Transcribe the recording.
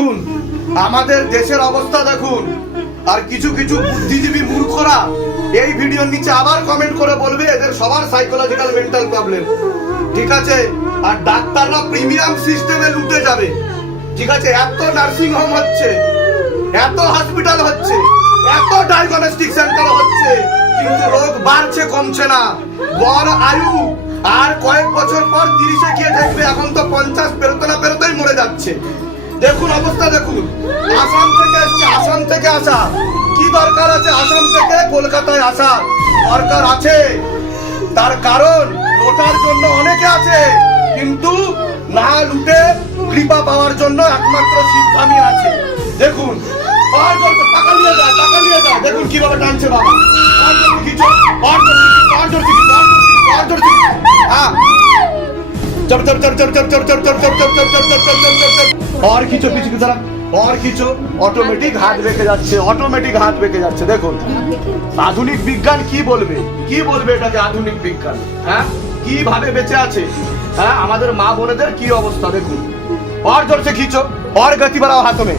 দেখুন আমাদের দেশের অবস্থা দেখুন। আর কিছু কিছু বুদ্ধিজীবী মূর্খরা এই ভিডিওর নিচে আবার কমেন্ট করে বলবে এদের সবার সাইকোলজিক্যাল মেন্টাল প্রবলেম, ঠিক আছে? আর ডাক্তাররা প্রিমিয়াম সিস্টেমে লুটে যাবে, ঠিক আছে? এত নার্সিং হোম হচ্ছে, এত হসপিটাল হচ্ছে, এত ডায়াগনস্টিক সেন্টার হচ্ছে, কিন্তু রোগ বাড়ছে কমছে না। গড় আয়ু আর কয়েক বছর পর 30-এ গিয়ে দেখবে এখন তো 50 পেরোতে না পেরোতেই মরে যাচ্ছে। দেখুন অবস্থা দেখুন। আসাম থেকে এসছে, আসাম থেকে আসা, কি দরকার আছে আসাম থেকে কলকাতায় আসা? দরকার আছে, তার কারণ লোটার জন্য অনেকে আছে, কিন্তু না লুটে কৃপা পাওয়ার জন্য একমাত্র শিবধামী আছে। দেখুন টাকা নিয়ে যায়, টাকা নিয়ে যায়, দেখুন কিভাবে টানছে বাবা। और কিছু কিছু দ্বারা और কিছু অটোমেটিক হাত বেঁকে যাচ্ছে, অটোমেটিক হাত বেঁকে যাচ্ছে। দেখুন আধুনিক বিজ্ঞান কি বলবে, কি বলবে এটাকে আধুনিক বিজ্ঞান? হ্যাঁ, কিভাবে বেঁচে আছে? হ্যাঁ, আমাদের মা বোনেদের কি অবস্থা দেখুন। और जोर से खींचो और गति बढ़ाओ हाथों में।